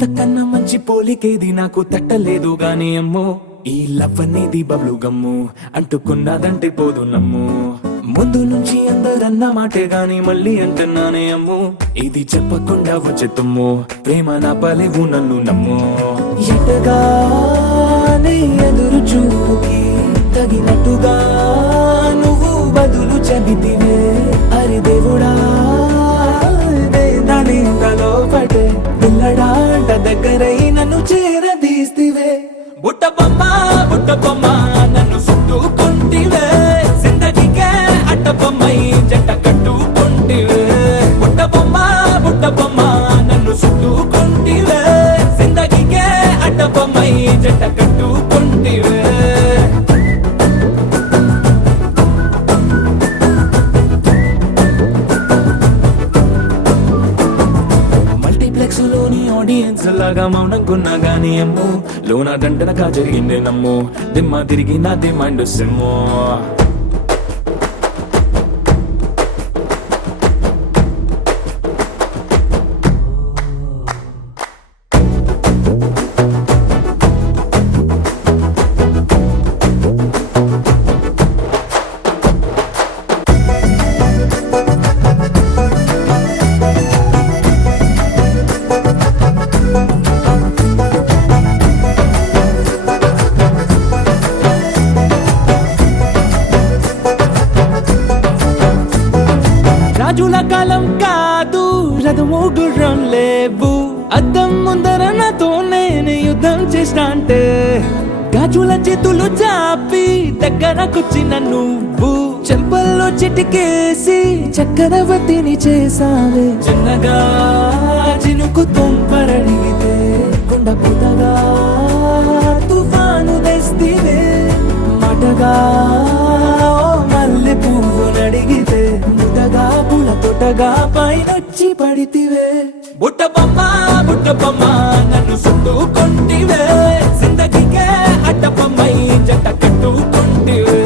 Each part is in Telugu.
ఇంతకన్నా మంచి పోలికేది నాకు తట్టలేదు గాని అమ్మో, ఈ లవ్ అనేది బబ్లు గమ్ము అంటుకున్నదంటే పోదు నమ్ము. ముందు నుంచి అందరన్న మాటే గాని మళ్ళీ అంటున్నానే అమ్ము, ఇది చెప్పకుండా వచ్చే తుమ్ము, ప్రేమ నా పలేవు నన్ను నమ్ము. ఎటగానే ఎదురు చూపుకి తగినట్టుగా నువ్వు బదులు చెబితివే, అరి దేవుడా దానిలో పడే పిల్లడాంట దగ్గరై నన్ను చేరదీస్తివే. బుట్ట బొమ్మ నన్ను చుట్టుకుంటివే, జిందగీకే అట్ట బొమ్మై జంట కట్టుకుంటివే. బుట్ట బొమ్మ నన్ను చుట్టుకుంటివే, జిందగీకే అట్ట బొమ్మై జంట కట్టుకుంటివే. లోని ఆడియన్స్ లాగా మౌనంకున్నా గానీ అమ్ము, లోన దండనగా జరిగింది నమ్ము, దిమ్మ తిరిగి నా దిమ్మండు సిమ్ము. రాజుల కాలం కాదు, రథము గుర్రం లేవు, అద్దం ముందర నాతో నేను యుద్ధం చేస్తా అంటే, గాజుల చేతులు చాపి దగ్గరకొచ్చిన నువ్వు, చెంపల్లో చిటికేసి చక్రవర్తిని చేసావే. చిన్నగా చినుకు తుంపరడిగితే కొండ పుటగా తుఫాను తెస్తివే, మాటగా మల్లె పువ్వు నడిగితే ముదగా పుల తొటగా పైనొచ్చి పడితివే. బుట్ట బొమ్మ నన్ను చుట్టుకుంటివే, జిందగీకే అట్ట బొమ్మై జంట కట్టుకుంటివే.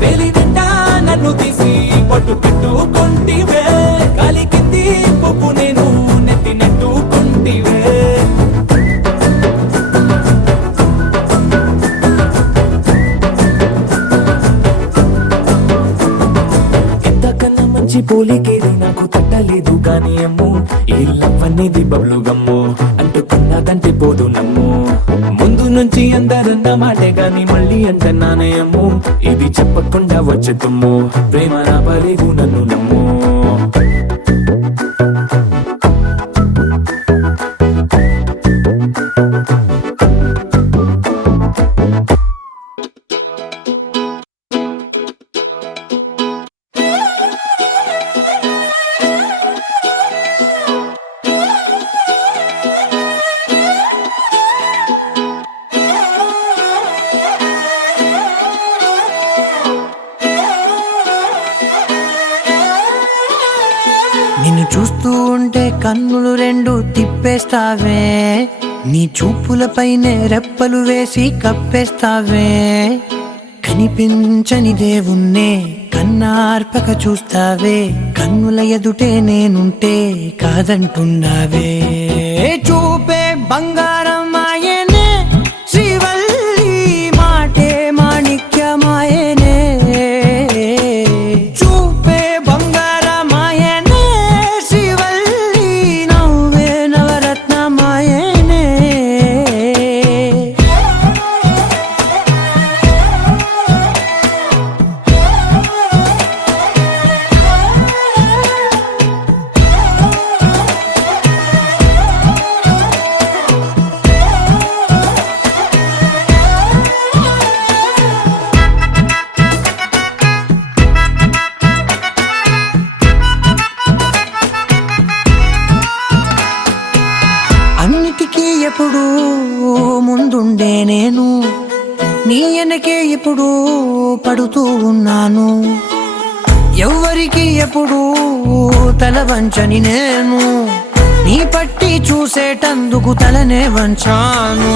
వేలి నిండా నన్ను తీసి పట్టు కట్టుకుంటివే, కాలి కింది పువ్వు నేను నెత్తి నెట్టుకుంటివే. పోలికేది నాకు తట్టలేదు గాని అమ్ము, ఈ లవ్ అనేది బబ్లు గమ్ము అంటుకున్నదంటే పోదు నమ్ము. ముందు నుంచి అందరన్న మాటే గాని మళ్ళీ అంటున్నానే అమ్ము, ఇది చెప్పకుండా వచ్చే తుమ్ము, ప్రేమ నా పలేవు నన్ను నమ్ము. నిన్ను చూస్తూ ఉంటే కన్నులు రెండు తిప్పేస్తావే, నీ చూపులపైనే రెప్పలు వేసి కప్పేస్తావే. కనిపించని దేవుణ్ణే కన్నార్పక చూస్తావే, కన్నుల ఎదుటే నేనుంటే కాదంటున్నావే. చూపే బంగారం ఆయనే, శ్రీవల్లి మాటే మాణిక్యమాయనే. చూపే బంగారమాయనే, శ్రీవల్లి నవ్వే నవరత్నమాయనే. అన్నిటికీ ఎప్పుడు ముందుండే నేను, నీ వెనకే ఎప్పుడు పడుతూ ఉన్నాను. ఎవ్వరికి ఎప్పుడు తల వంచని నేను, నీ పట్టి చూసేటందుకు తలనే వంచాను.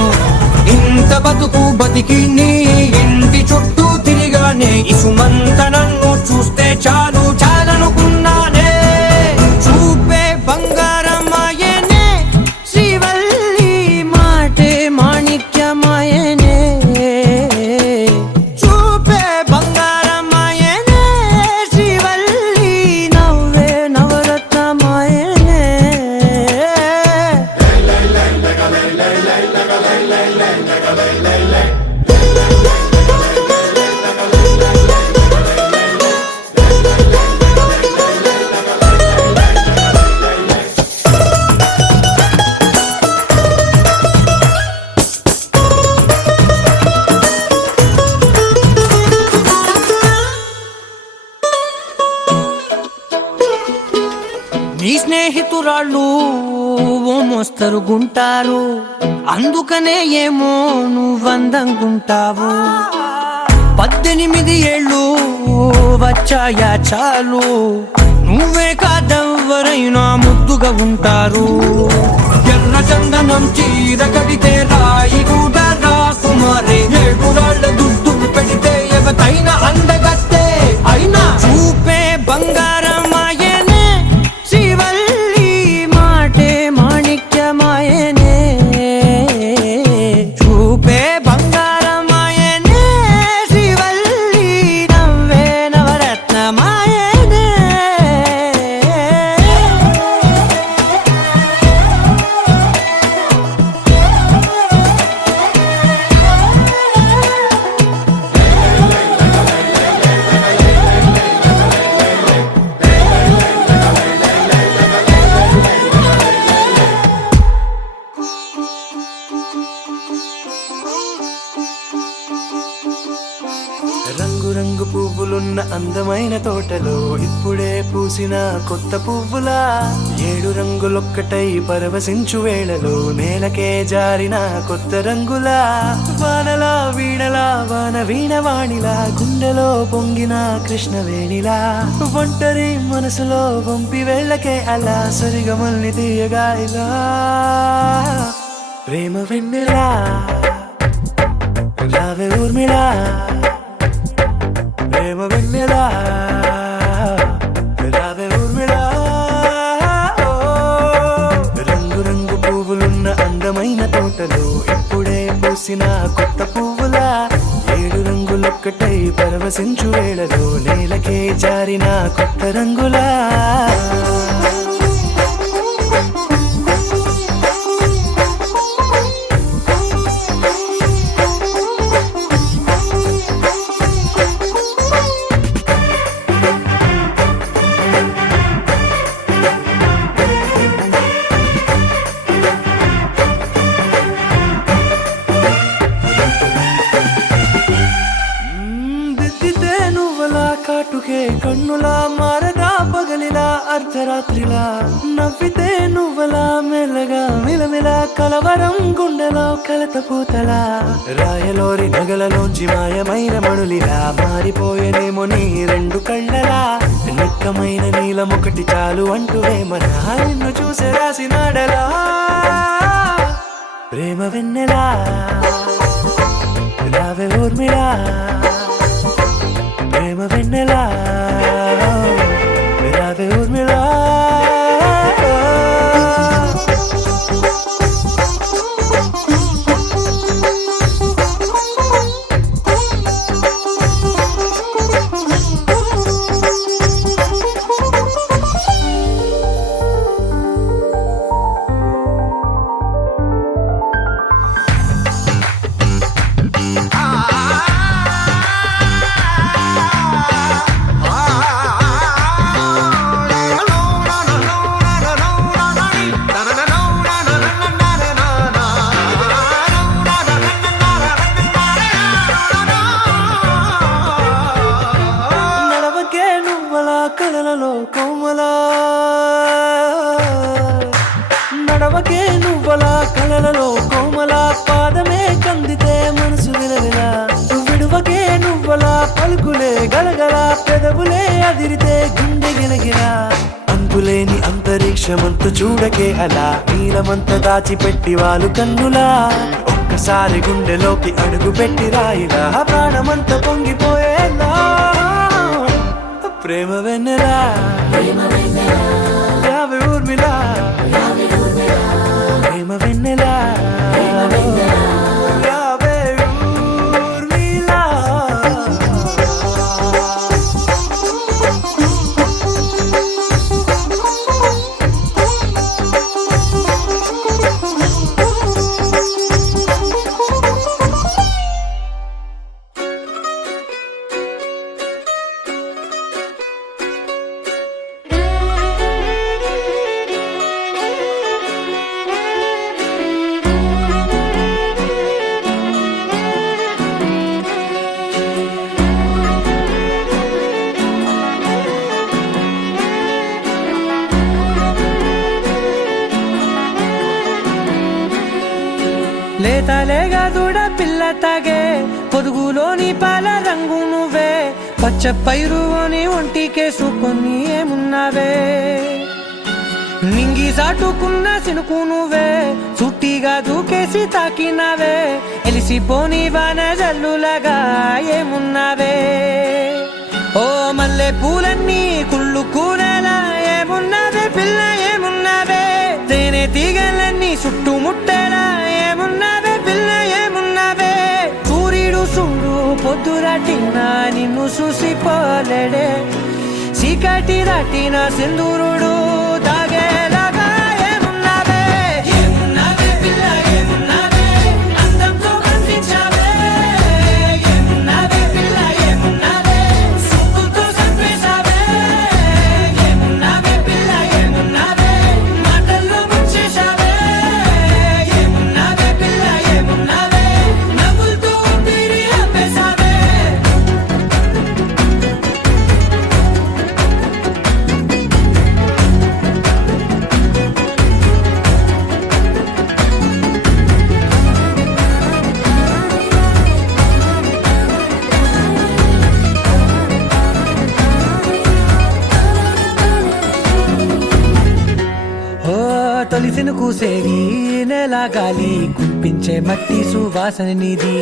ఇంత బతుకు బతికి నీ ఇంటి చుట్టూ తిరిగానే, ఇసుమంత నన్ను చూస్తే చాలు చాలనుకున్నానే. చూపే బంగారమాయనే, శ్రీవల్లి కురాళ్ళు ఓ మోస్తరుగుంటారు, అందుకనే ఏమో నువ్వందంగుంటావు. 18 ఏళ్ళు వచ్చాయా చాలు, నువ్వే కాదెవ్వరైనా ముద్దుగా ఉంటారు. ఎర్ర చందనం చీర కడితే రాయి కూడా రాకుమారే, 7 రాళ్ళ దుద్దు పెడితే ఎవతైనా అందగత్తే అయినా చూపే బంగారమాయనే, శ్రీవల్లి మాటే మాణిక్యమాయనే. చూపే బంగారమాయనే, శ్రీవల్లి నవ్వే నవరత్నమాయనే. రంగు రంగు పువ్వులున్న అందమైన తోటలో ఇప్పుడే పూసిన కొత్త పువ్వులా, 7 రంగులొక్కటై పరవశించు వేళలో నేలకే జారిన కొత్త రంగులా. వానలా వీణలా వాన వీణవాణిలా, గుండెలో పొంగిన కృష్ణవేణిలా, ఒంటరి మనసులో పంపి వెళ్ళకే అలా సరిగమల్ని తీయగా ఇలా. ప్రేమ వెన్నెలా రావే ఊర్మిళా, ప్రేమ వెన్నెలా రావే ఊర్మిళా. రంగు రంగు పువ్వులున్న అందమైన తోటలో ఇప్పుడే పూసిన కొత్త పువ్వులా, 7 రంగులొక్కటై పరవశించు వేళలో నేలకే జారిన కొత్త రంగులా. దిద్దితే నువ్వలా కాటుకే కన్నులా, మారదా పగలిలా అర్ధరాత్రిలా, నవ్వితే నువ్వలా మెల్లగా మిలమిలా, కలవరం గుండెలో కలత పూతలా, రాయలోరి నగలలోంచి మాయమైన మణులిలా, మారిపోయేనేమో నీ 2 కళ్ళలా, నిక్కమైన నీలమొకటి చాలు అంటూ వేమనా, నిన్ను చూసే రాసినాడలా. ప్రేమ వెన్నెలా రావే ఊర్మిళా, ప్రేమ వెన్నెలా రావే ఊర్మిళా. కలలలో కోమలా, నడవకే నువ్వలా కలలలో కోమలా, పాదమే కందితే మనసు విలవిలా, విడువకే నువ్వలా పలుకులే గలగల, పెదవులే అదిరితే గుండె గిలగిలా. అంతులేని అంతరిక్షమంత చూడకే అలా, నీలమంత దాచిపెట్టి వాళ్ళు కన్నులా, ఒక్కసారి గుండెలోకి అడుగు పెట్టి రాయిలా, ప్రాణమంత పొంగిపోయేలా. ప్రేమ వెన్నెలా రావే ఊర్మిళా, ప్రేమ వెన్నెలా రావే ఊర్మిళా. లేతలేగా దూడ పిల్ల తాగే పొదుగులోని పాల రంగు నువ్వే పచ్చ పైరుని ఒంటికేసుకొని ఏమున్నావే నింగి సాటుకున్న సినుకు నువ్వే చుట్టిగా దూకేసి తాకినావే ఎలిసిపోని వాన జల్లులగా ఏమున్నావే ఓ మల్లె పూలన్నీ కుళ్ళు కూరేలా ఏమున్నావే పిల్ల ఏమున్నావే తేనె తీగలన్నీ చుట్టుముట్టేలా ఏమున్నావే పిల్ల ఏమున్నావే సూర్యుడు చూడు పొద్దురాటిన నిన్ను చూసిపోలేడే చీకటి దాటిన సింధూరుడు తాగేలాగా ఏమున్నావే ఏమున్నావే పిల్ల ఏమున్నావే అందంతో కనిపించావే ఏమున్నావే పిల్ల ఏమున్నావే సుక్కుతో చంపేశావే ఏమున్నావే పిల్ల ఏమున్నావే మాటల్లో ముంచేశావే ఏమున్నావే పిల్ల ఏమున్నావే నవ్వులతో ఊపిరి ఆపేశావే తొలిసిన కూసేగి నెల గాలి కుప్పించే మట్టి సువాసన నీది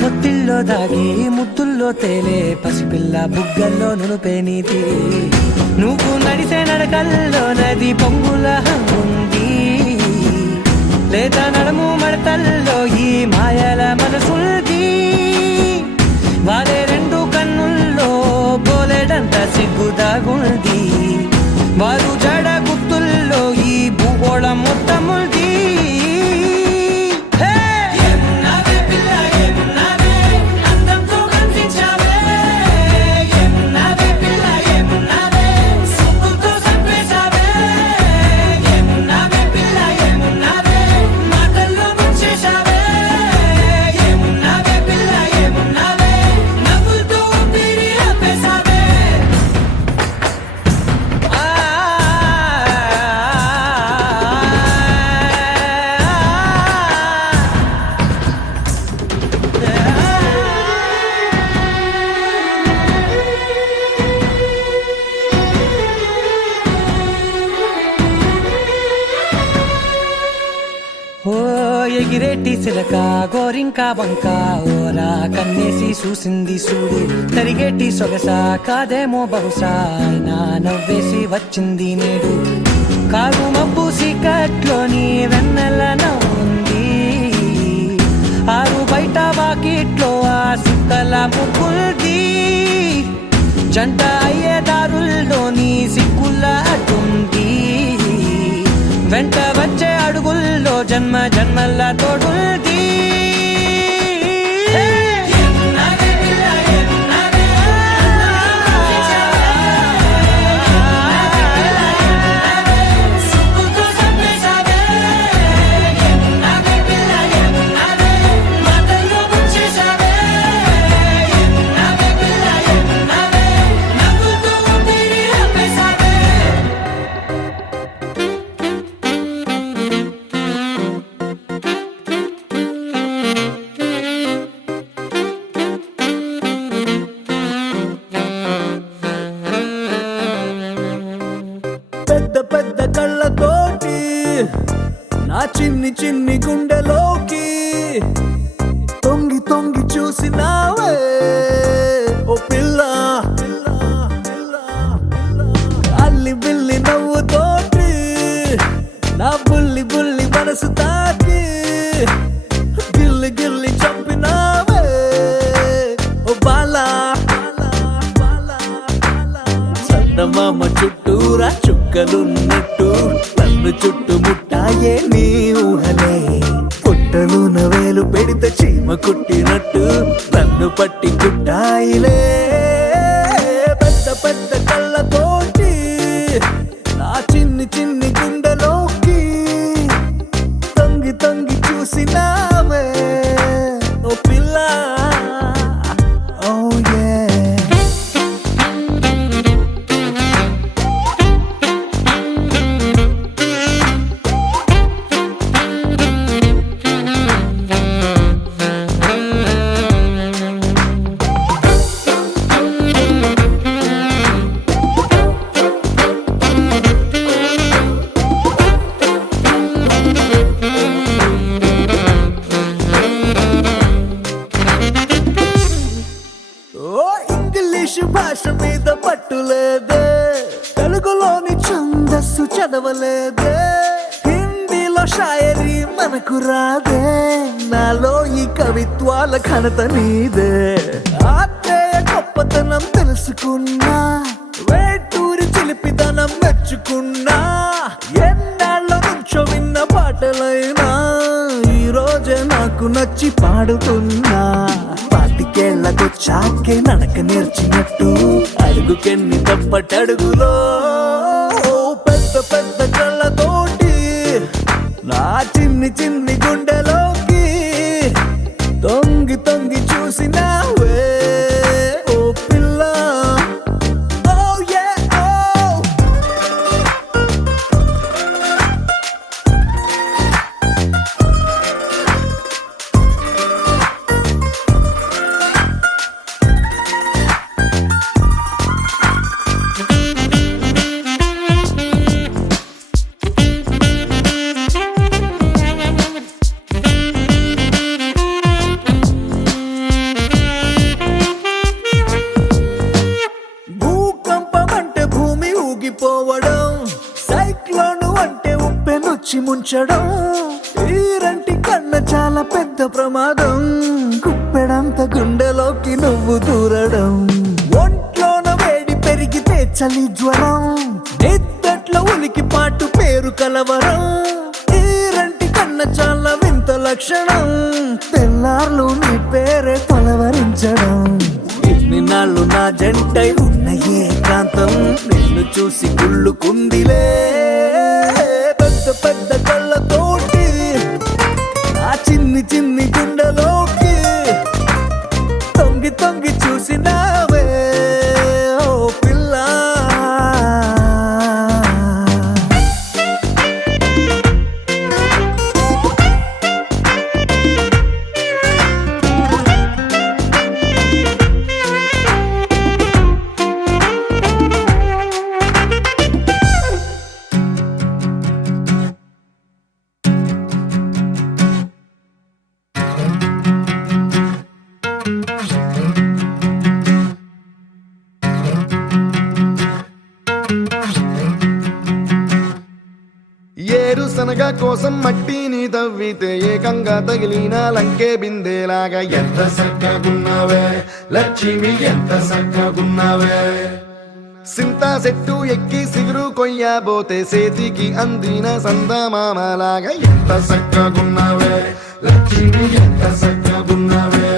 ముత్తిల్లో దాగి ముద్దుల్లో తేలే పసిపిల్ల బుగ్గల్లో నునుపే నీది నువ్వు నడిసే నడకల్లో నది పొంగుల హంగుంది లేదా నడము మడతల్లో ఈ మాయల మనసుంది వారే రెండు కన్నుల్లో బోలెడంత సిగ్గుదాగుంది వారు జడ గుర్తుల్లో ఈ భూగోళం మొత్తముంది ఏమున్నావే పిల్ల ఏమున్నావే అందంతో కనిపించావే ఏమున్నావే పిల్ల ఏమున్నావే సుక్కుతో చంపేశావే ఏమున్నావే పిల్ల ఏమున్నావే మాటల్లో ముంచేశావే ఏమున్నావే పిల్ల ఏమున్నావే నవ్వులతో ఊపిరి ఆపేశావే ఓ ఎగిరేటి సిలక గోరింక వంక ఓరా కన్నేసి చూసింది చూడు తరిగేటి సొగస కాదేమో బహుశా అయినా నవ్వేసి వచ్చింది నేడు కారు మబ్బు సీకట్లోని వెన్నెల నవ్వుంది ఆరు బయట వాకిట్లో ఆ సుక్కల ముగ్గుల్ది జంట అయ్యే దారుల్లోని సిగ్గుల అడ్డుంది వెంట వచ్చే అడుగుల్లో జన్మ జన్మల తోడుంది పెద్ద పెద్ద కళ్ళతోటి నా చిన్ని చిన్ని గుండెలోకి తొంగి తొంగి చూసినావే ఓ పిల్ల అల్లి బిల్లి నవ్వుతోటి నా బుల్లి బుల్లి మనసు తాకి గిల్లి గిల్లి చంపినావే ఓ బాలా చందమామ చుట్టూరా చుక్కలున్నట్టు నన్ను చుట్టుముట్టాయే నీ ఊహలే పుట్టలు నవేలు పెడితే చీమ కుట్టినట్టు నన్ను పట్టి కుట్టాయిలే పెద్ద పెద్ద కళ్ళతోటి నా చిన్ని చిన్ని గుండెలోకి తొంగి తొంగి చూసినావే ఓ పిల్ల ఓ యే చదవలేదే, హిందీలో షాయరీ మనకు రాదే, నాలో ఈ కవిత్వాల ఘనత నీదే. ఆత్రేయ గొప్పతనం తెలుసుకున్నా, వేటూరి చిలిపిదనం మెచ్చుకున్నా, ఎన్నాళ్ళ నుంచో విన్న పాటలైనా ఈ రోజే నాకు నచ్చి పాడుతున్నా. పాతికేళ్లకొచ్చాకే నడక నేర్చినట్టు అడుగుకెన్ని తప్పటడుగులో, పెద్ద పెద్ద కళ్ళతోటి నా చిన్ని చిన్ని గుండెలోకి తొంగి తొంగి చూసినావే ఓ పిల్ల. Oh yeah, oh. భూకంపం అంటే భూమి ఊగిపోవడం, సైక్లోన్ అంటే ఉప్పెనొచ్చి ముంచడం, ఈరంటి కన్న చాలా పెద్ద ప్రమాదం, కుప్పెడంత గుండెలోకి నువ్వు దూరడం, ఒంట్లోన వేడి పెరిగితే చలి జ్వరం, నిద్దట్లో ఉలికి పాటు పేరు కలవరం, ఈరంటి కన్న చాలా వింత లక్షణం, తెల్లార్లు నీ పేరే తొలవరించడం. ఇన్ని నాళ్ళు నా జంటై ఉన్న ఏకాంతం నిన్ను చూసి కుళ్ళుకుందిలే, పెద్ద పెద్ద కళ్ళతోటి నా చిన్ని చిన్ని గుండెలోకి తొంగి తొంగి చూసినావే ఓ పిల్ల. ఏరుశనగ కోసం మట్టిని తవ్వితే ఏకంగా తగిలిన లంకే బిందేలాగా ఎంత సక్కగున్నావే లక్ష్మి, ఎంత సక్కగున్నావే. సింతా చెట్టు ఎక్కి సిగురు కొయ్యబోతే చేతికి అందిన సందమామలాగా ఎంత సక్కగున్నావే లక్ష్మి, ఎంత సక్కగున్నావే.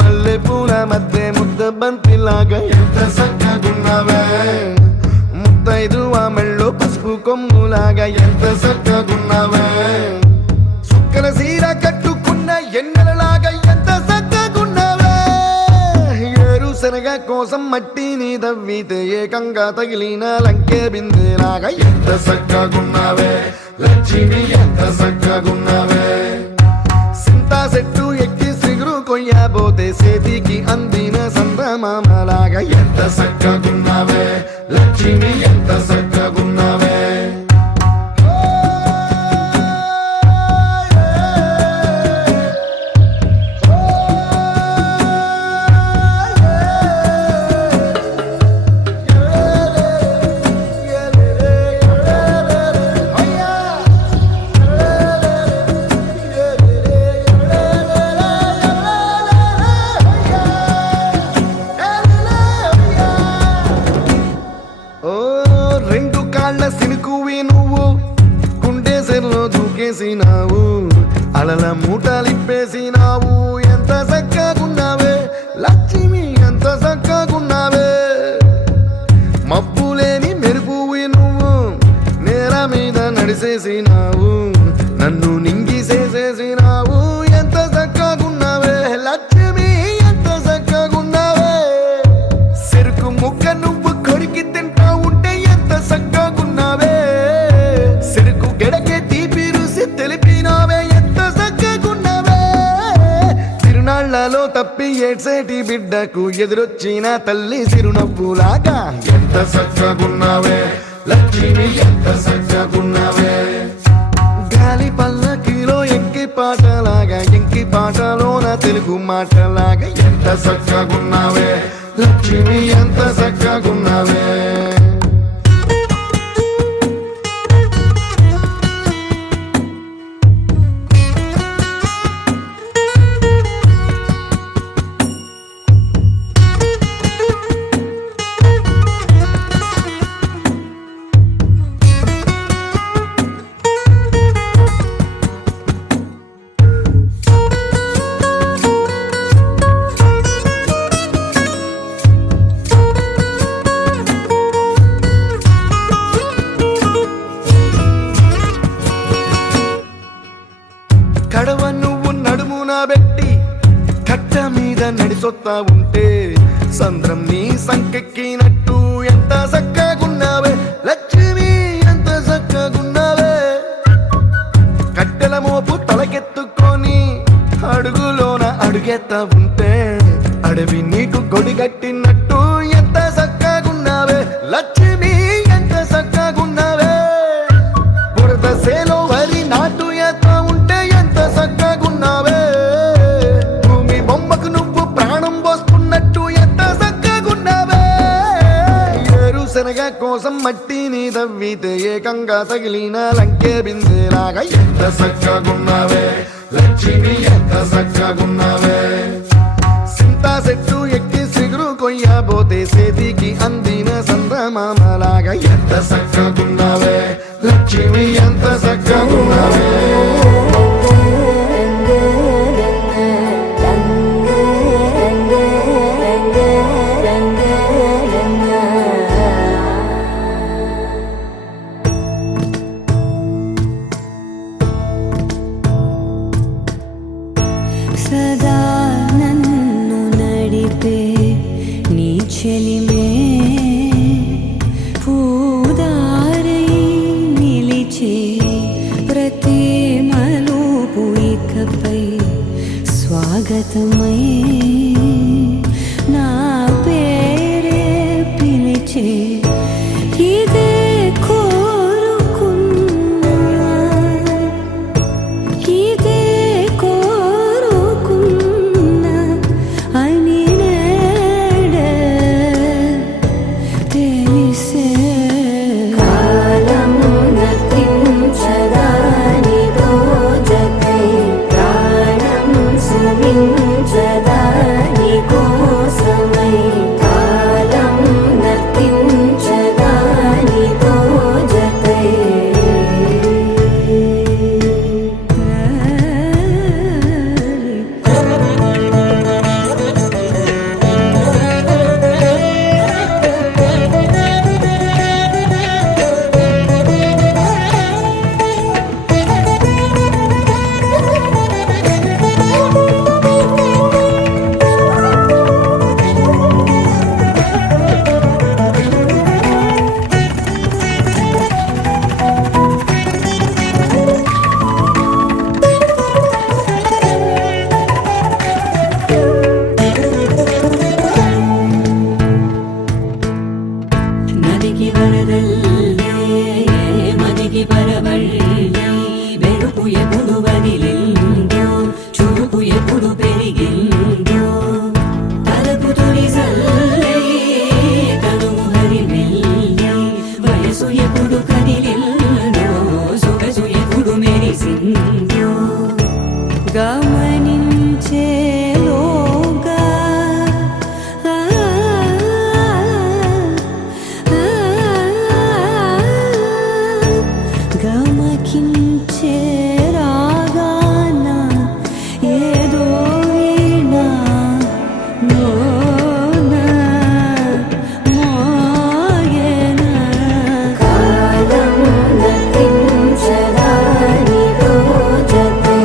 మల్లె పూల మధ్య ముద్ద బంతిలాగా ఎంత సక్కగున్నావే, ముత్తైదు ఆ మెళ్ళో పసుపు కొమ్ములాగా ఎంత సక్కగున్నావే. సుక్కల సీర కట్టుకున్న ఎన్నెలలాగా ఎంత సక్కగున్నావే. ఏరుశనగ కోసం మట్టిని తవ్వితే ఏకంగా తగిలిన లంకే బిందేలాగా ఎంత సక్కగున్నావే లక్ష్మి, ఎంత సక్కగున్నావే. సింతా చెట్టు ఎక్కి సిగురు కొయ్యబోతే చేతికి అందిన సందమామలాగా ఎంత సక్కగున్నావే లక్ష్మి, ఎంత సక్కగున్నావే. దూకేసినావు, అలల మూటలిప్పేసినావు, ఎంత సక్కగున్నావే లక్ష్మి, ఎంత సక్కగున్నావే. మబ్బులేని మెరుపువి నువ్వు నేల మీద నడిసేసినావు, నన్ను నింగిసేసేసినావు, ఎంత సక్కగున్నావే లక్ష్మి, ఎంత సక్కగున్నావే. చెరుకు ముక్క నువ్వు కొరికి తింటా ఉంటే ఎంత సక్కగున్నావే, చెరుకు గెడకే తీపి రుసి తెలిపినావే, ఎంత సక్కగున్నావే. తిరునాళ్లలో తప్పి ఏడ్సేటి బిడ్డకు ఎదురొచ్చిన తల్లి చిరునవ్వులాగా ఎంత సక్కగున్నావే లక్ష్మి, ఎంత సక్కగున్నావే. గాలి పల్లకిలో ఎంకి పాటలాగా, ఎంకి పాటలోన తెలుగు మాటలాగా ఎంత సక్కగున్నావే లక్ష్మి, ఎంత సక్కగున్నావే. పక్కన పెట్టి కట్ట మీద నడిసొత్తా ఉంటే సంద్రం నీ సంకెక్కినట్టు ఎంత చక్కగున్నావే లక్ష్మి, ఎంత చక్కగున్నావే. కట్టెల మోపు తలకెత్తుకొని అడుగులోన అడుగెత్తా ఉంటే అడవి నీకు గొడిగట్టినట్టు ఎంత చక్కగున్నావే లక్ష్మి, ఎంత చక్కగున్నావే. బురద సేలో వరి నాటు ఎత్తా ఉంటే ఎంత చక్కగున్నావే. భూమి బొమ్మకు నువ్వు ప్రాణం పోస్తున్నట్టు ఎంత చక్కగున్నావే. ఏరుశనగ కోసం మట్టిని తవ్వితే ఏకంగా తగిలిన లంకే బిందెలాగా ఎంత చక్కగున్నావే లక్ష్మి, ఎంత చక్కగున్నావే. సింతా చెట్టు ఎక్కి సిగురు కొయ్యబోతే చేతికి అందిన సందమామలాగా ఎంత చక్కగున్నావే లక్ష్మి, ఎంత చక్కగున్నావే. సదా నన్ను నడిపే నీ చెలిమే పూదారై నిలిచే ప్రతి మలుపు ఇకపై స్వాగతమై నా పేరే పిలిచే ఇదే కోరుకున్నా, ఇదే కోరుకున్నా అని నేడే తెలిసే. కాలం నతించదాని దోజకై ప్రాణం సుమించదాని కోసమై. కాలం నతించదాని దోజకై నదికి వరదల్లే మదికి పరవళ్ళే వెలుపు ఎప్పుడు వదిలిందో చూపు ఎప్పుడు పెరిగిందో తలపు తొలి సల్లే తనువు హరిమెల్లే వయసు ఎప్పుడు కదిలిందో సొగసు ఎప్పుడు మెరిసిందో గమనించేలోగా గమకించే రాగాన ఏదో వీణ మోన మోగేన. కాలం నతించదాని దోజకై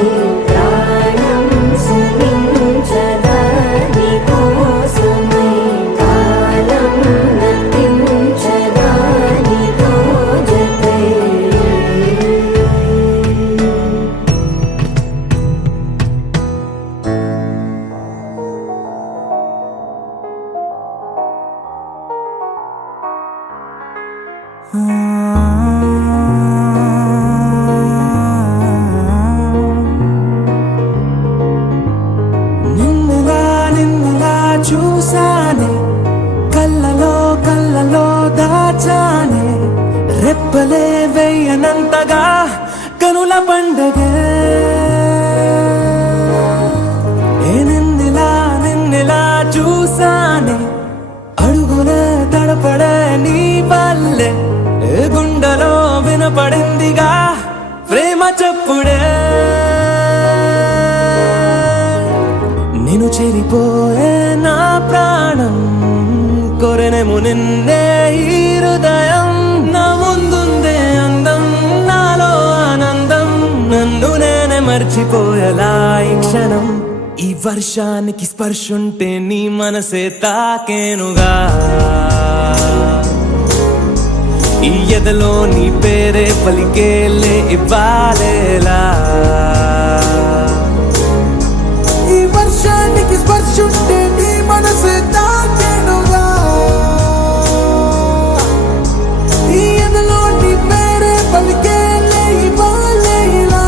ప్రాణం సుమించదాని కోసమై. కాలం నతించదాని దోజకై నిన్నులా నిన్నులా చూసానే కళ్ళలో కళ్ళలో దాచానే రెప్పలే వెయ్యనంతగా కనుల పండగే. నిన్నిలా చూసానే అడుగులే తడపడే నీ వల్లే గుండెలో వినపడిందిగా ప్రేమ చెప్పుడే. నేను చెరిపోయే నా ప్రాణం కొరెనేమో నిన్నే ఈ హృదయం. నా ముందుందే అందం నాలో ఆనందం నన్ను నేనే మర్చిపోయేలా ఈ క్షణం ఈ వర్షానికి స్పర్శుంటే నీ మనసే తాకేనుగా ఈ ఎదలో నీ పేరే పలికేలే ఇవ్వాలేలా ఈ వర్షానికి స్పర్శుంటే నీ మనసు తాకేనుగా ఈ ఎదలో నీ పేరే పలికేలే ఇవ్వాలేలా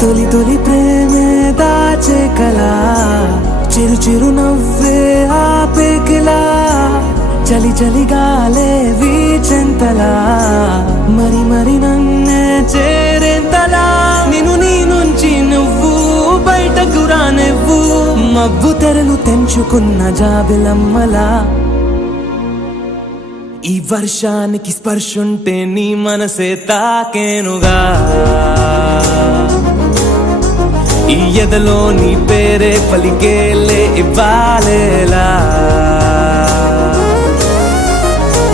తొలి తొలి ప్రేమే దాచే కలా చిరు చిరు నవ్వే ఆపే కిలా చలి చలి గాలే వీచెంతలా మరి మరి నన్నే చేరేంతలా నిన్ను నీ నుంచి నువ్వు బయటకు రానివ్వు మబ్బు తెరలు తెంచుకున్న జాబిలమ్మలా ఈ వర్షానికి స్పర్శుంటే నీ మనసే తాకేనుగా ఈ ఎదలో నీ పేరే పలికేలే ఇవ్వాలేలా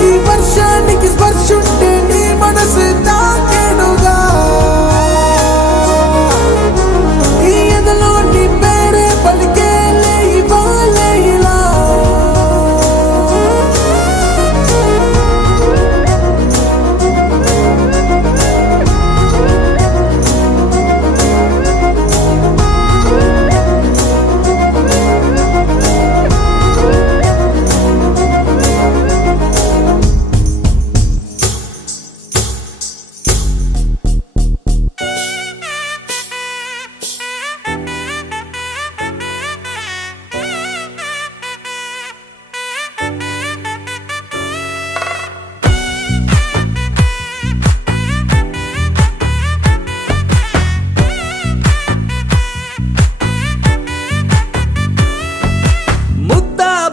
ఈ వర్షానికి స్పర్శుంటే నీ మనసు తాకేనుగా ఈ ఎదలో నీ పేరే పలికేలే ఇవ్వాలేలా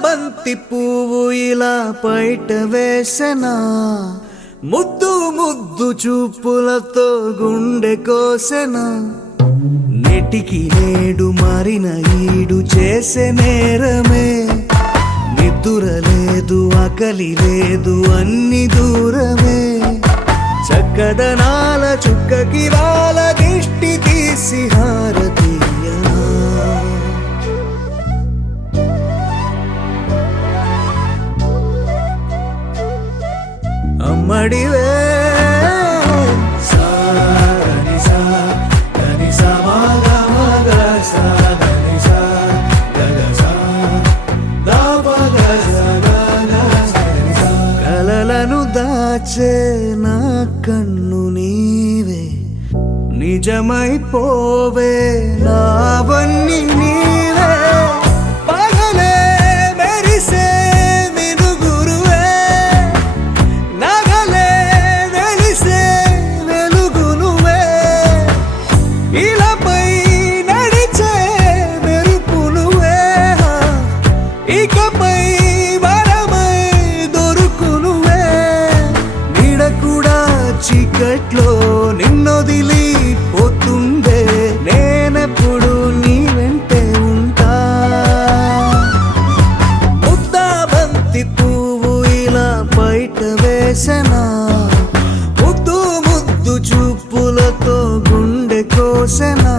బంతి పువ్వు ఇలా బయట వేసెనా ముద్దు ముద్దు చూపులతో గుండె కోసెనా నెటికి నేడు మారిన ఈడు చేసే నేరమే నిద్ర లేదు ఆకలి లేదు అన్ని దూరమే చక్కదనాల చుక్కకి వాళ్ళ దిష్టి తీసి హారతీయనా అమ్మడివే కలలను దాచే నా కన్ను నీవే నిజమైపోవే నావన్నీ నీవే పగలే మెరిసే మినుగురువే నగలే వెలిసే వెలుగునువే ఇలాపై నడిచే మెరుపునువే ఇకపై వరమై దొరుకునువే నీడ కూడా చీకట్లో నిన్నొదిలి పోతుందే నేనెప్పుడు నీ వెంటే ఉంటా ముద్దా బంతి పువ్వు ఇలా బయట వేసెనా ముద్దు ముద్దు చూపులతో గుండె కోసెనా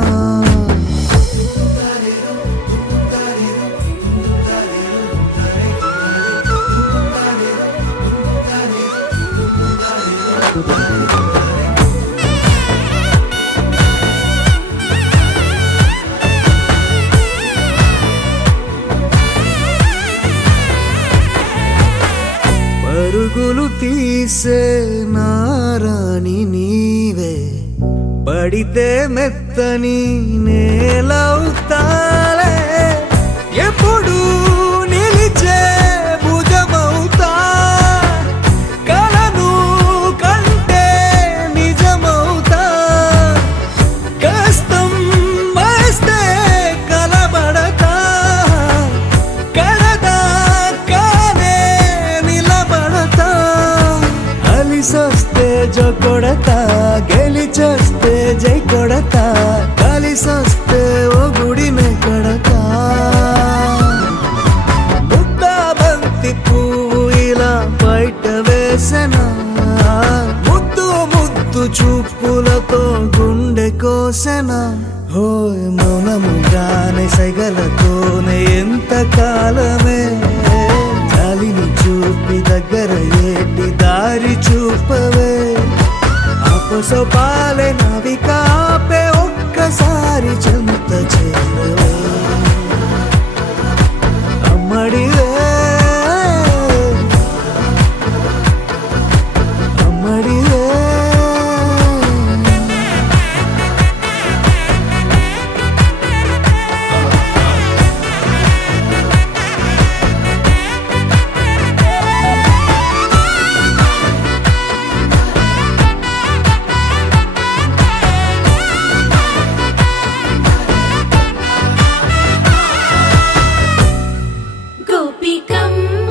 పరుగులు తీసే నారాణి నీవే, పడితే మెత్తని నేలవుతాలే, ఎప్పుడు నిలిచే భుజమవుతా, కలను కంటే నిజమవుతా, కష్టం వస్తే కలబడతా, కడదాకానే నిలబడతా, అలిసొస్తే జో కొడతా, గెలిచొస్తే జై కొడతా, కలిసొస్తే ఓ గుడినే కడతా. ముద్దా బంతి పువ్వు ఇలా బయట వేసెనా, ముద్దు ముద్దు చూపులతో గుండె కోసెనా, హోయ్ మౌనముగానే సైగలతోనే ఎంత కాలమే, జాలిని చూపి దగ్గర ఏటి దారి చూపవే, ఆపసోపాలే నావికాపే ఒక్కసారి చెంత చేరవే, అమ్మడివే అమ్మడివే. గోపికమ్మ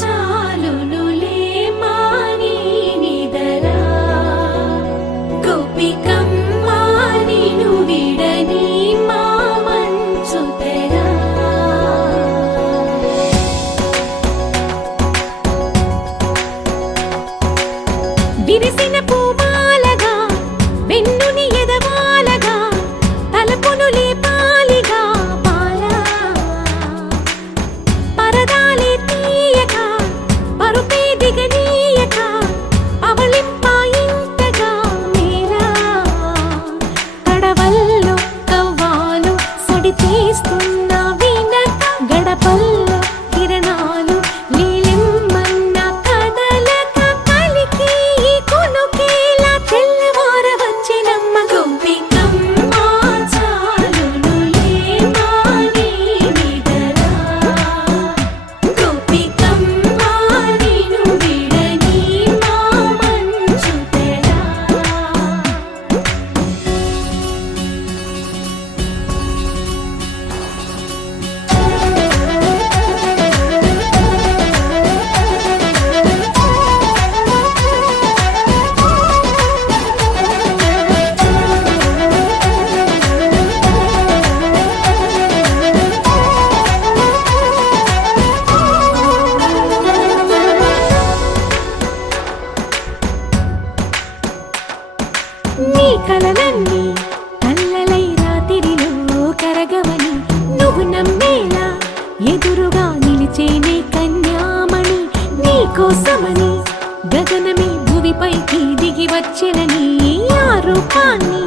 చాలునులే మాని నిదరా, గోపికమ్మ నిను విడని మా మంచు తెరా. విరిసిన పూమాలగా వెన్నుని ఎదవాలగా, తలపును లేపాలిగా బాలా, పరదాలే తీయక పరుపే దిగనీయక, అవలింపాయింతగా మేరా, కడవల్లో కవ్వాలు సడి తీస్తున్న వినక, గడపల్లో కిరణాలు నీలిమ్మన్న కదలక, కలికి ఈ కొనుకేలా తెల్లవార వచ్చినమ్మ. గోపికమ్మ చాలునులే మాని నిదరా, గోపికమ్మ నిను విడని మా మంచు తెరా. నీ కలలన్నీ కల్లలై రాత్రిలో కరగవని, నువ్వు నమ్మేలా ఎదురుగా నిలిచేనే కన్యామణి, నీ కోసమని గగనమే భువిపైకి దిగి వచ్చినని, ఆ రూపాన్ని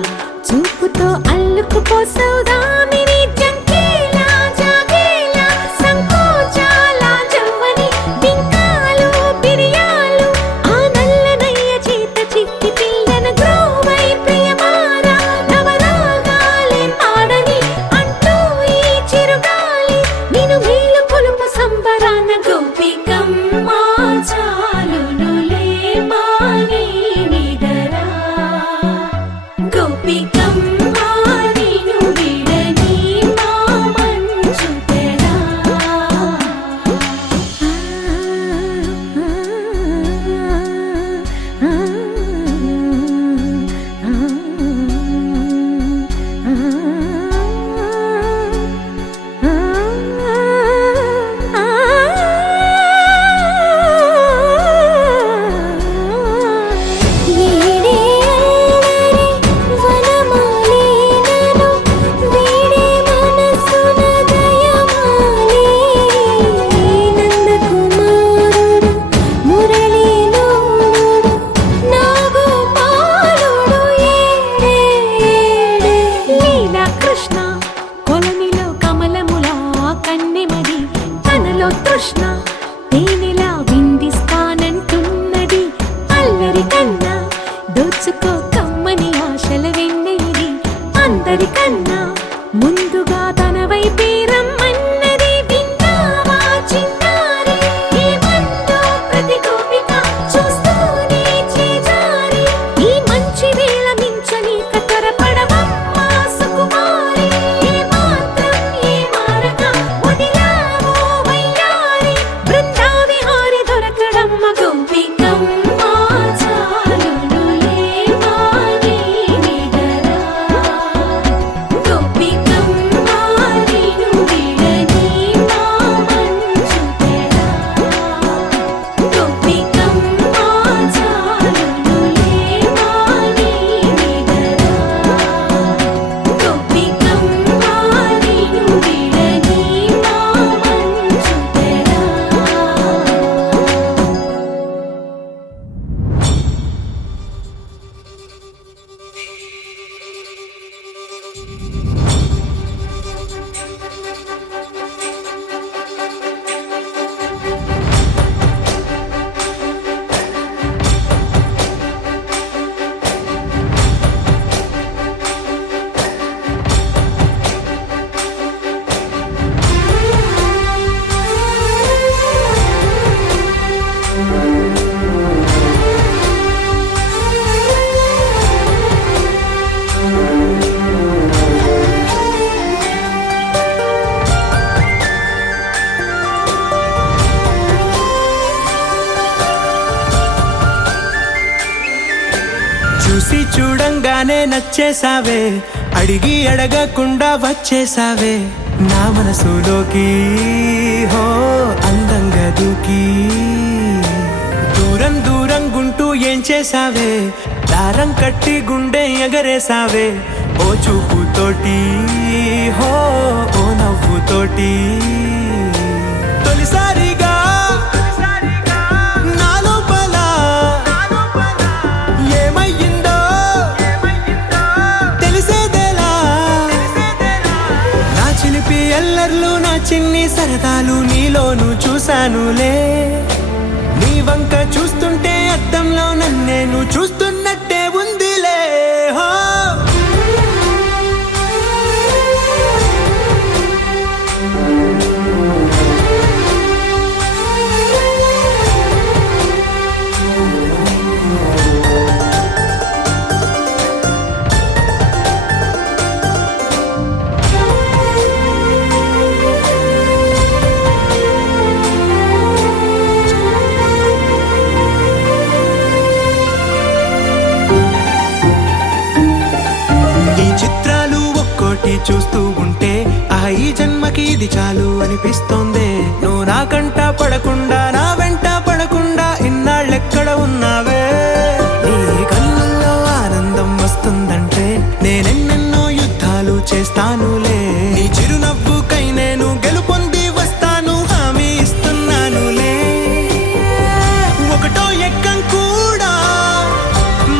చూపుతో అల్లుకుపోసౌదామిని, జంకేలా జాగేలా సంకోచాల జవ్వని, బింకాలు బిరియాలు ఆ నల్లనయ్య చేత చిక్కి పిల్లన గ్రోవై ప్రియమారా, నవరాగాలే పాడని అంటూ ఈ చిరుగాలి నిన్ను మేలు కొలుపు సంబరాన. గోపికమ్మ చాలునులే మాని నిదరా, గోపికమ్మ నిను విడని చూడంగానే నచ్చేసావే, అడిగి అడగకుండా వచ్చేసావే నా మనసులోకి. హో అందంగా దూకి దూరం దూరం గుంటూ ఏం చేసావే, దారం కట్టి గుండె ఎగరేసావే ఓ చూపుతోటి. హో ఓ నవ్వుతోటి తొలిసారిగా నా లోపల ఏమయ్యిందో తెలిసేదేలా. నా చిలిపి ఎల్లర్లు నా చిన్ని సరదాలు నీలోను చూశానులే. నీ వంక చూస్తుంటే అద్దంలో నన్నేను చూస్తున్నట్టే ఉందిలే. హో చూస్తూ ఉంటే ఈ జన్మకి ఇది చాలు అనిపిస్తోంది. నువ్వు నా కంట పడకుండా నా వెంట పడకుండా ఇన్నాళ్ళెక్కడ ఉన్నావే. నీ కళ్ళల్లో ఆనందం వస్తుందంటే నేనెన్నెన్నో యుద్ధాలు చేస్తానులే. నీ చిరునవ్వుకై నేను గెలుపొంది వస్తాను హామీ ఇస్తున్నానులే. ఒకటో ఎక్కం కూడా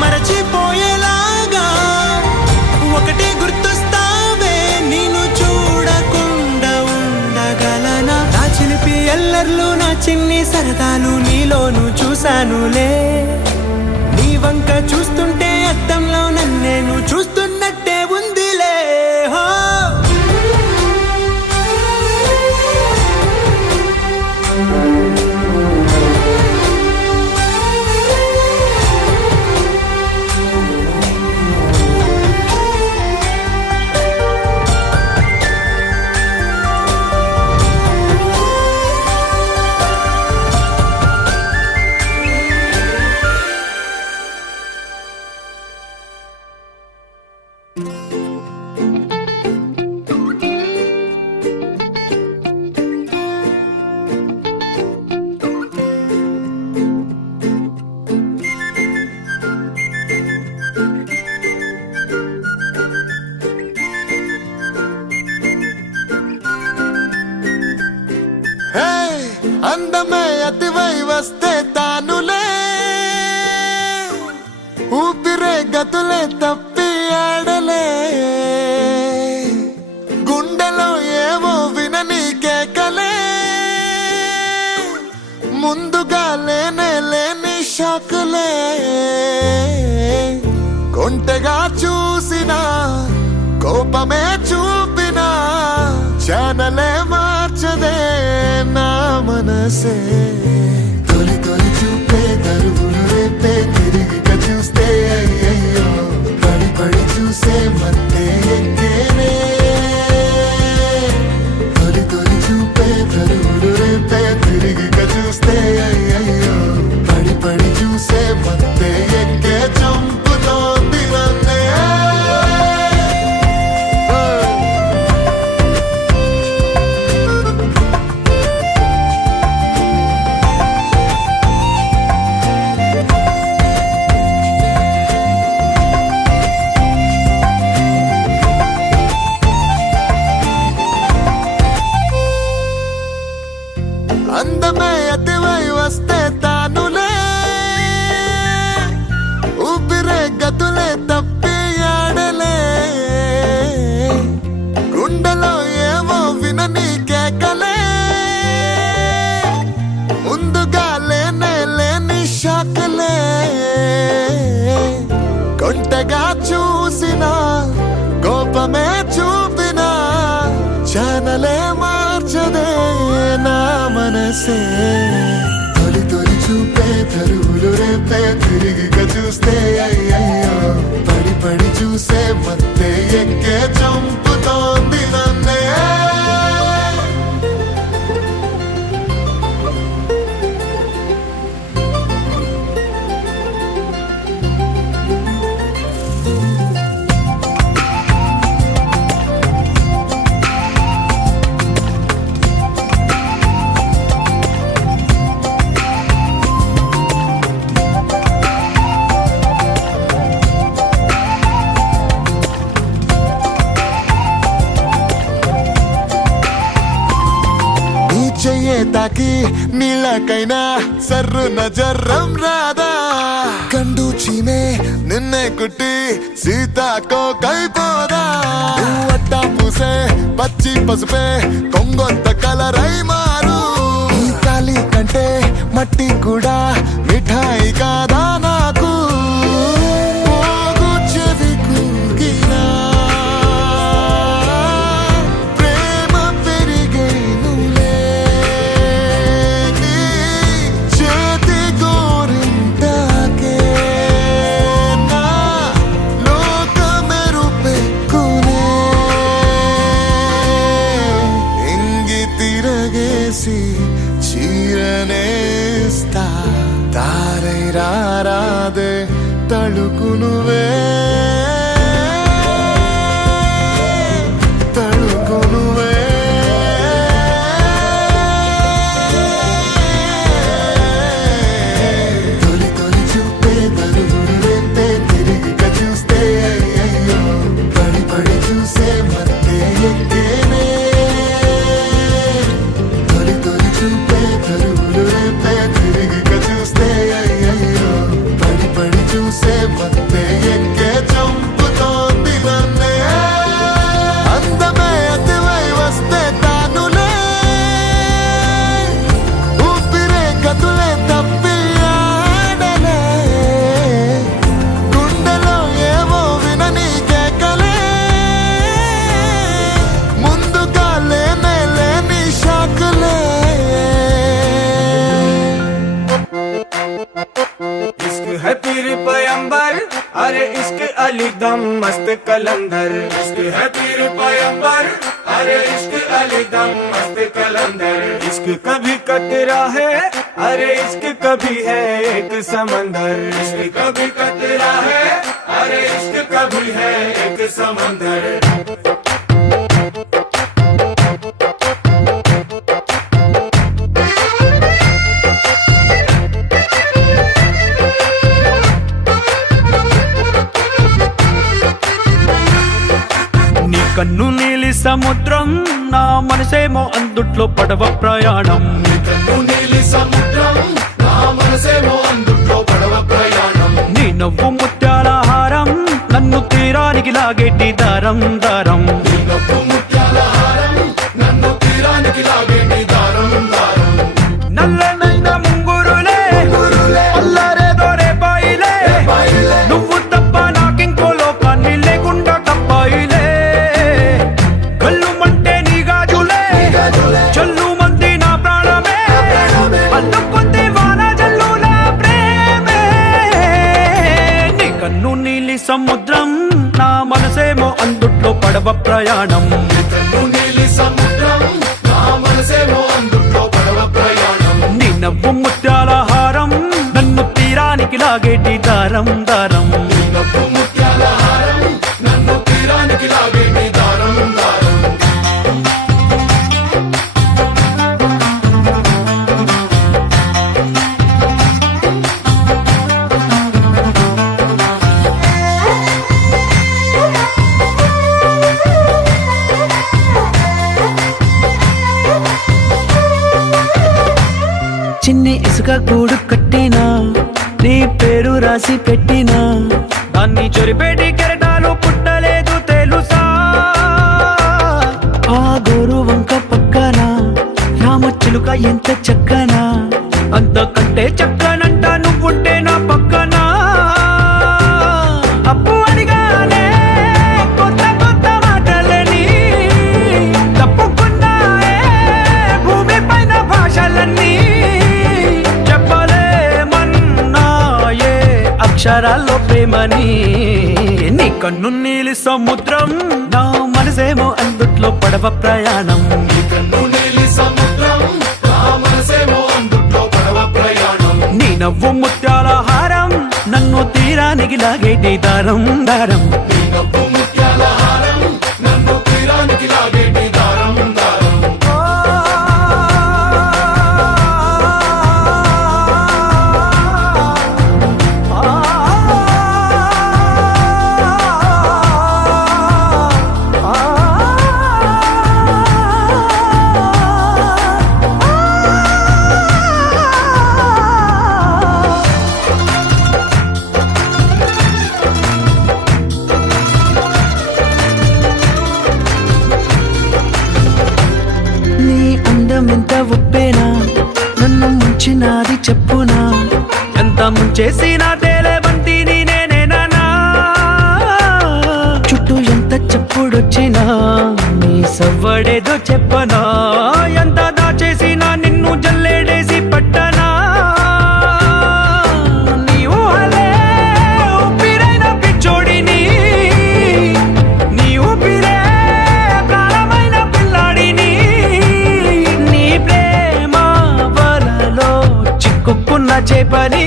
మరచిపోయేలాగా ఒకటే గుర్తొస్తావే, నేను చూడకుండా ఉండగలనా. నా చిలిపి ఎల్లర్లు నా చిన్ని సరదాలు నీలోను చూశానులే. నీ వంక చూస్తుంటే అద్దంలో నన్నేను చూస్తున్నట్టే ఉందిలే. హో హే అందమే అతివై వస్తే తానులే, ఊపిరే గతులే తప్పి ఆడలే. గుండెలో ఏవో వినని కేకలే, ముందుగా లేనే లేని షాకులే. కొంటెగా చూసినా కోపమే చూపినా ఛానలే మార్చదే నా మనసే. తొలి తొలి చూపే తరువులు రేపే తిరిగి చూస్తే అయ్యయ్యో పడి పడి చూసే మత్తే ఎక్కేనే. తొలి తొలి చూపే తరువులు రేపే తిరిగి చూస్తే అయ్యయ్యో పడి పడి చూసే మత్తే ఎక్కే చంపుతోంది నన్నే. అందమే అతివై వస్తే తానులే, ఊపిరే గతులే తప్పి ఆడలే. గుండెలో ఏవో వినని కేకలే, ముందుగా లేనే లేని షాకులే. కొంటగా చూసినా కోపమే చూపినా ఛానలే మార్చదే నా మనసే. తొలి తొలి చూపే తరువులు రేపే తిరిగి చూస్తే అయ్యయ్యో పడి పడి చూసే మత్తే ఎక్కే చంపుతోంది నన్నే. తాకి నీళ్ళకైనా సర్రున జర్రం రాదా కండు చీమే నిన్నే కుట్టి సీతాకోకైపోదా అట్టా పూసే పచ్చి పసుపే కొంగొత్త కలరై మారు ఈ కాలి కంటే మట్టి కూడా మిఠాయి కాదా నాకు పోగు చెవి కూగినా ప్రేమ పెరిగేనులే నీ చేతి గోరింటాకే నా లోకమెరుపెక్కునే ఇంగి తిరగేసి చీరనేస్తా తారై రారాదే తళుకు నువ్వే తళుకు నువ్వే తొలి తొలి చూపే తరుగులు రేపే తిరిగి చూస్తే అయ్యో పడి పడి చూసే మత్తే ఎక్కేనే తొలి తొలి చూపే తరుగులు రేపే తిరిగి చూస్తే అయ్యో పడి పడి చూసే మత్తే ఎక్కే చంపుతోంది నన్నే అందమే అతివై వస్తే తానులే ఊపిరే గతులే తప్పి ఆడలే గుండెలో ఏవో వినని కేకలే ముందుగా లేనే లేని షాకులే इश्क है पीर पैगंबर अरे इश्क अली दम मस्त कलंदर इश्क है पीर पैगंबर अरे इश्क अली दम मस्त कलंदर इश्क कभी कतरा है अरे इश्क कभी है एक समंदर इश्क कभी कतरा है अरे इश्क कभी है एक समंदर నీ కన్ను నీలి సముద్రం నా మనసేమో అందుట్లో పడవ ప్రయాణం నీ కన్ను నీలి సముద్రం నా మనసేమో అందుట్లో పడవ ప్రయాణం నీ నవ్వు ముత్యాల హారం నన్ను తీరానికి లాగేటి దారం దారం నీ నవ్వు ముత్యాల హారం నన్ను తీరానికి లాగేటి దారం దారం నల్లనైన ముంగురులే అల్లరేదో రేపాయిలే నువ్వు తప్ప నాకింకో లోకాన్ని లేకుండా తప్పాయిలే కళ్ళుమంటే నీ గాజులే చల్లు మంది నా ప్రాణమే అల్లుకుంది వాన జల్లుల ప్రేమే నీ కన్ను నీలి సముద్రం నా మనసేమో అందుట్లో పడవ ప్రయాణం నీ కన్ను నీలి సముద్రం నా మనసేమో అందుట్లో పడవ ప్రయాణం నీ నవ్వు ముత్యాల హారం నన్ను తీరానికి లాగేటి దారం దారం నీ నవ్వు ముత్యాల హారం నన్ను తీరానికి లాగేటి దారం దారం చిన్ని ఇసుక గూడు కట్టినా నీ పేరు రాసి పెట్టినా దాన్ని చొరిపేటి కెరటాలు పుట్టలేదు తెలుసా ఆ గోరు వంక పక్కన రామచిలుక ఎంత చక్కనా అంతకంటే చక్కనంట నువ్వుంటే నా పక్కన అప్పు అడిగానే కొత్త కొత్త మాటలని తప్పుకున్నాయే భూమి పైన భాషలన్నీ చెప్పలేమన్నాయే అక్షరాల్లో ప్రేమని నీ కన్ను నీలి సముద్రం నా మనసేమో అందుట్లో పడవ ప్రయాణం నీ కన్ను నీలి సముద్రం నా మనసేమో అందుట్లో పడవ ప్రయాణం నీ నవ్వు ముత్యాల హారం నన్ను తీరానికి లాగేటి దారం దారం నీ నవ్వు ముత్యాల హారం నన్ను తీరానికి లాగేటి దారం దారం ముంచేసిన తేలేవంతిని నేనేనా చుట్టూ ఎంత చెప్పుడొచ్చినా నీ సవ్వడేదో చెప్పనా ఎంత దాచేసినా నిన్ను జల్లేడేసి పట్టనా నీ ఊహలే ఊపిరైన పిచ్చోడిని నీ ఊపిరే ప్రాణమైన పిల్లాడిని నీ ప్రేమ వలలో చిక్కుకున్న చేపని